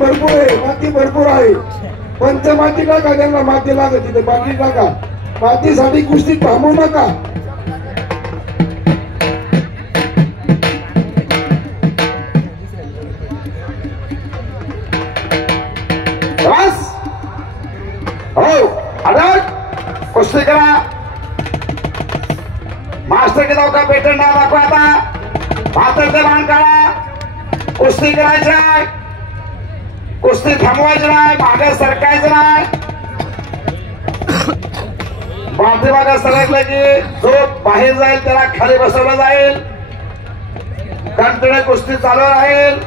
भरपूर आहे. पंच माती टाका. त्यांना माती लागत तिथे माती टाका. मातीसाठी कुस्ती थांबवू नका. बस हो अडक कुस्ती करा. मास्टर के का पेटर्न नाव दाखवा. आता भातरचे बाण काढा. कुस्ती करायची आहे. कुस्ती थांबवायची नाही. मागे सरकायचं नाही. पाठीमागे सरकलं की जो बाहेर जाईल त्याला खाली बसवलं जाईल. कंटिन्यू कुस्ती चालू राहील.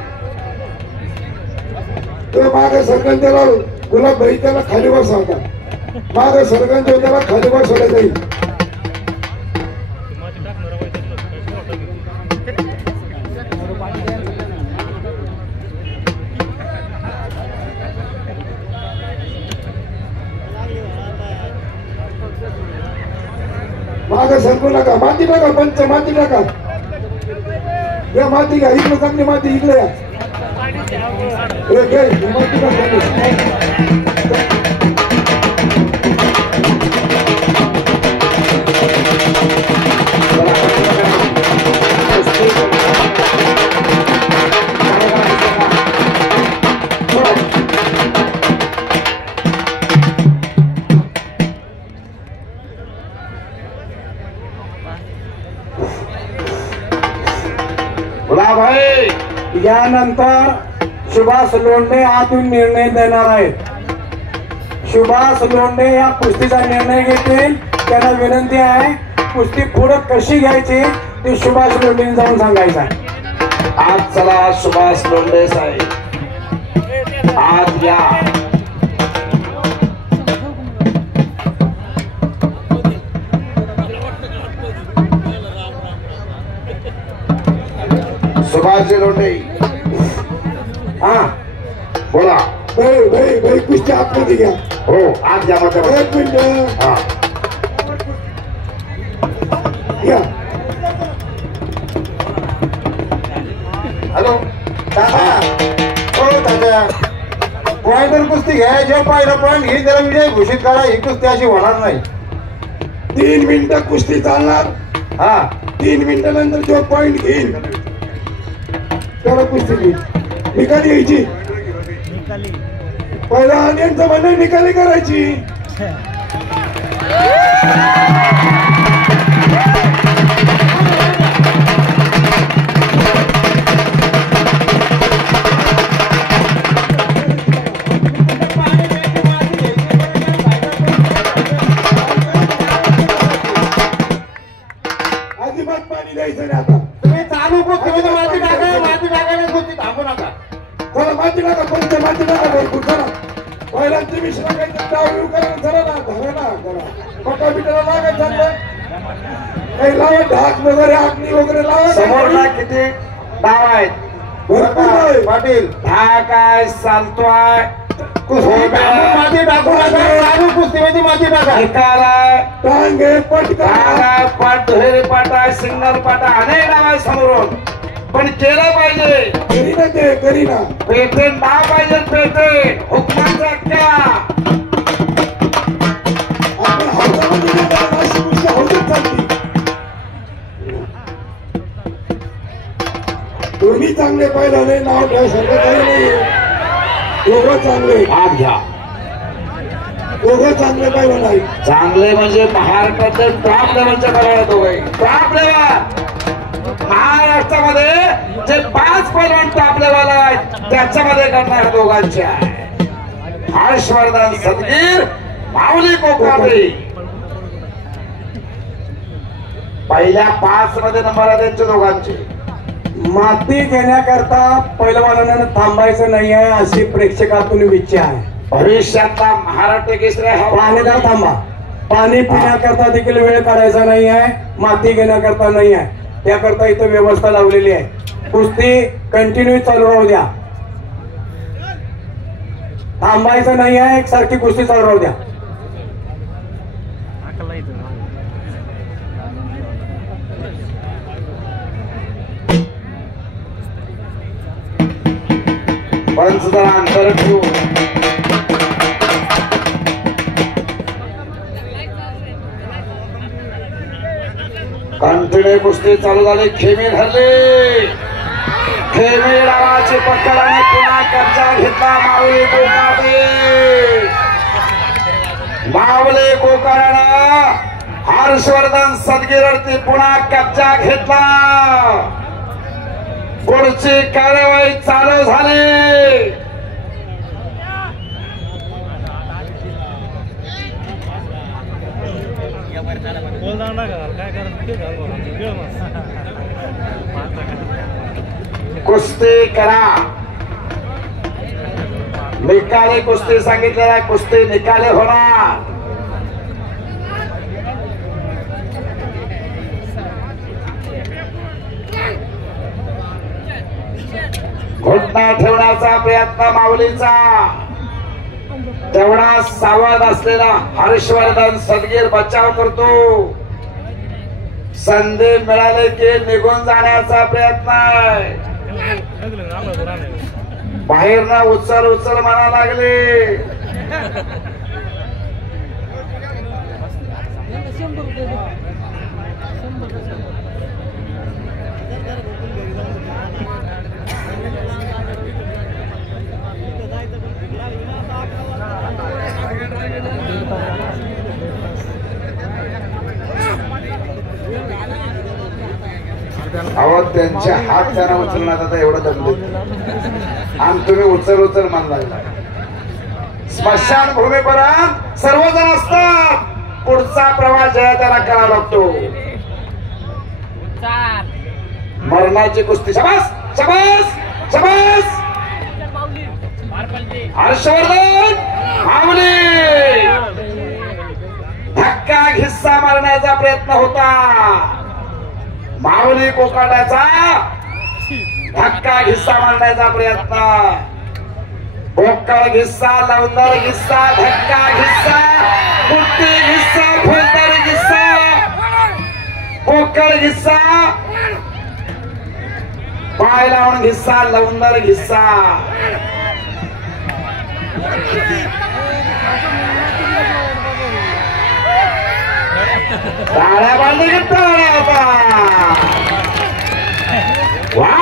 तो मागे सरकन त्याला गुलाब भाई त्याला खाली बसवता. मागे सरकन जो त्याला खाली बसवलं जाईल. मागे सरकू नका. माती टाका. पंच माती टाका. या माती घ्या. इकडे चांगली माती इकडे या. माती टाका. यानंतर सुभाष लोंढे आतून निर्णय देणार आहेत. सुभाष लोंढे या कुस्तीचा निर्णय घेतील. त्यांना विनंती आहे कुस्ती पुढे कशी घ्यायची ते सुभाष लोंढेंनी जाऊन सांगायचं आहे. आज चला सुभाष लोंढे साहेब आज या. सुभाषजी लोंढे हा बोला. भाई कुस्ती आतमध्ये घ्या. हो आज या मध्ये. एक मिनिट. हा या. हॅलो दादा. हो दादा पॉइंट कुस्ती घ्या. जे पहिला पॉइंट घेईल त्याला विजय घोषित करा. ही कुस्ती अशी होणार नाही. 3 मिनिटं कुस्ती चालणार. हा 3 मिनिटानंतर जो पॉइंट घेईल त्याला कुस्ती घेईल. निकाली घ्यायची. पहिला यांचं म्हणणं निकाली करायची. अजिबात पाणी द्यायचं नाही. आता तुम्ही चालू कुस्ती माती टाका. माती टाकायला कुस्ती थांबू नका. चला माती टाका. पंच माती टाका. भरपूर चला. पहिला तुम्ही सांगायचं डाव येऊ करा. चला ना धरा ना करा. पक्का बिटाला लागायचं चाललं. काही लावा ढाक वगैरे आखणी वगैरे लावा. समोरला किती डाव आहेत? भरपूर आहे. पाटील हा काय चालतोय? कुस्ती माती टाकू नका. चालू कुस्तीमध्ये माती टाका. निकालाय टांगे पटका. काळा पाट दुहेरी पाटा सिंगल पाटा अनेक डाव आहे समोरून. पण केलं पाहिजे. करीना ते करीना. पेटेंट नाव पाहिजे. पेटेंट हुकमाचा क्या आपण हौसामध्ये नाही जाणार. अशी गोष्ट हौसात चालती. दोन्ही चांगले पाहिजे. नाव ठेवायसारखं काही नाही. दोघं चांगले. भाग घ्या. दोघं चांगले पाहिजे नाही. चांगले म्हणजे महाराष्ट्रातले टॉप लेवलच्या करायला दोघे. टॉप लेवल महाराष्ट्रामध्ये जे 5 पैलवान टॉप लेवल आहेत त्याच्यामध्ये करणाऱ्या दोघांचे आहे. हर्षवर्धन सदगीर माऊली कोकाटे. पहिल्या 5 मध्ये नंबर आहे त्यांचे दोघांचे. माती घेण्याकरता पैलवानांना थांबायचं नाही आहे अशी प्रेक्षकातून इच्छा आहे. भविष्यातला महाराष्ट्र केसरी हा पाणीदार थांबा. पाणी पिण्याकरता देखील वेळ काढायचा नाही आहे. माती घेण्याकरता नाही आहे. त्याकरता इथं व्यवस्था लावलेली आहे. कुस्ती कंटिन्यू चालू राहू द्या. थांबायचं नाही आहे. एकसारखी कुस्ती चालू राहू द्या. पंच जरा अंतर ठेवू. कंटिन्यू कुस्ती चालू झाली. खेमी धरली. खेमी डावाची पकड आणि पुन्हा कब्जा घेतला माऊली कोकाटे. माऊली कोकाट्यानं हर्षवर्धन सदगीरवरती पुन्हा कब्जा घेतला. पुढची कार्यवाही चालू झाली. कुस्ती करा. निकाली कुस्ती सांगितलेला. कुस्ती निकाली होणार. घोटना ठेवण्याचा प्रयत्न माऊलीचा. तेवढा सावध असलेला हर्षवर्धन सदगीर बचाव करतो. संधी मिळाले की निघून जाण्याचा प्रयत्न आहे. बाहेरनं उचल उचल म्हणा लागले. अहो त्यांच्या हात त्यांना उचलण्यात आता एवढं दमले आणि तुम्ही उचल मान लागला. स्मशान भूमीपर्यंत सर्वजण असतात, पुढचा प्रवास जया त्याला करावा लागतो. मरणाची कुस्ती. शाबास शाबास शाबास. हर्षवर्धन माऊली धक्का घिस्सा मारण्याचा प्रयत्न होता. माऊली कोकाटाचा धक्का घिस्सा मारण्याचा प्रयत्न. बोकळ घिस्सा, लवंदर घिस्सा, धक्का घिस्सा, कुट्टी घिस्सा, फौजदारी घिस्सा, बोकळ घिस्सा, पाय लावून घिस्सा, लवंदर घिस्सा. टाळ्या बांधली टाळ्या होता. वा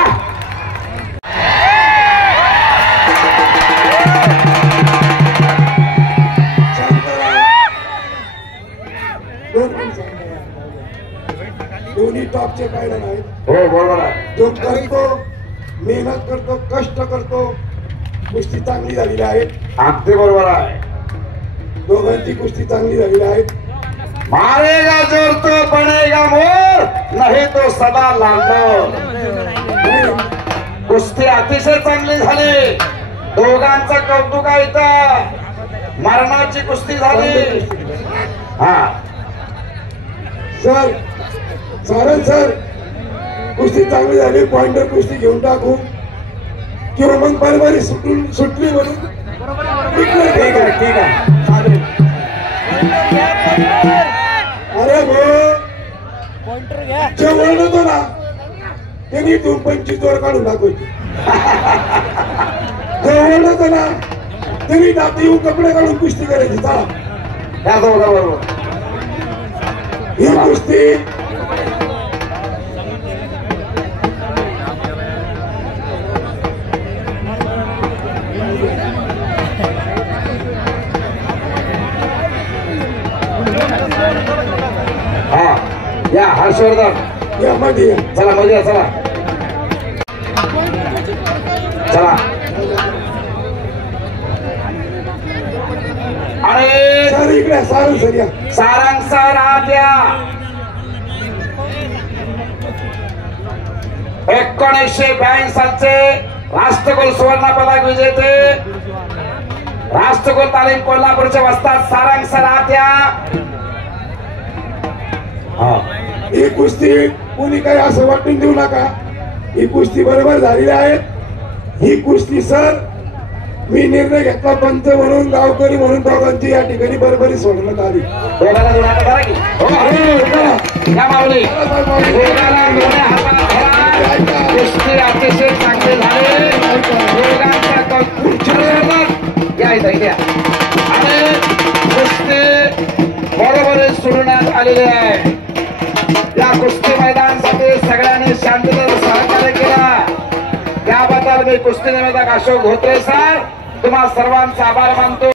दोन्ही टॉपचे कायदा नाहीत. हो बरोबर आहे. जो करतो, मेहनत करतो, कष्ट करतो, कुस्ती चांगली झालेली आहे. अगदी बरोबर आहे. दोघांची कुस्ती चांगली झालेली आहे. मारेगा जोर तो बनेगा मोर, नाही तो सदा लांडोर. कुस्ती अतिशय चांगली झाली. दोघांचं कौतुक आहे. इथं मरणाची कुस्ती झाली. हा सर चालेल सर, कुस्ती चांगली झाली. पॉइंटर कुस्ती घेऊन टाकू किंवा मग बरोबरी सुटली म्हणून ठीक आहे ठीक आहे चालेल. अरे भाऊ जे वळण होतो ना त्यांनी 25 वर काढून दाखवायची. जे वळण होतो ना त्यांनी दाती येऊन कपडे काढून कुस्ती करायची. चला त्या बरोबर ही कुस्ती हा या हर्षवर्धन या मध्ये चला मध्ये या, चला चला. आणि सर इकडे सारंग सर या. सारंग सर आत या. 1982 सालचे राष्ट्रकुल सुवर्ण पदक विजेते, राष्ट्रकुल तालीम कोल्हापूरचे वस्ताद सारंग सर आत या. ही कुस्ती कोणी काही असं वाटून देऊ नका. ही कुस्ती बरोबर झालेली आहे. ही कुस्ती सर मी निर्णय घेतला पंच म्हणून, गावकरी म्हणून दोघांची या ठिकाणी बरोबरी सोडण्यात आली. दोघांना दोन हातात धरा की. हो, हो. या माऊली दोघांना दोन्ही हातात धरा. कुस्ती अतिशय चांगली झाली. दोघांचा कौतुक या इथं इथे या. आणि कुस्ती बरोबरी सोडण्यात आलेली आहे. या कुस्ती मैदानासाठी सगळ्यांनी शांततेने सहकार्य केला त्याबद्दल मी कुस्ती निवेदक अशोक धोत्रे सर तुम्हा सर्वांचा आभार मानतो.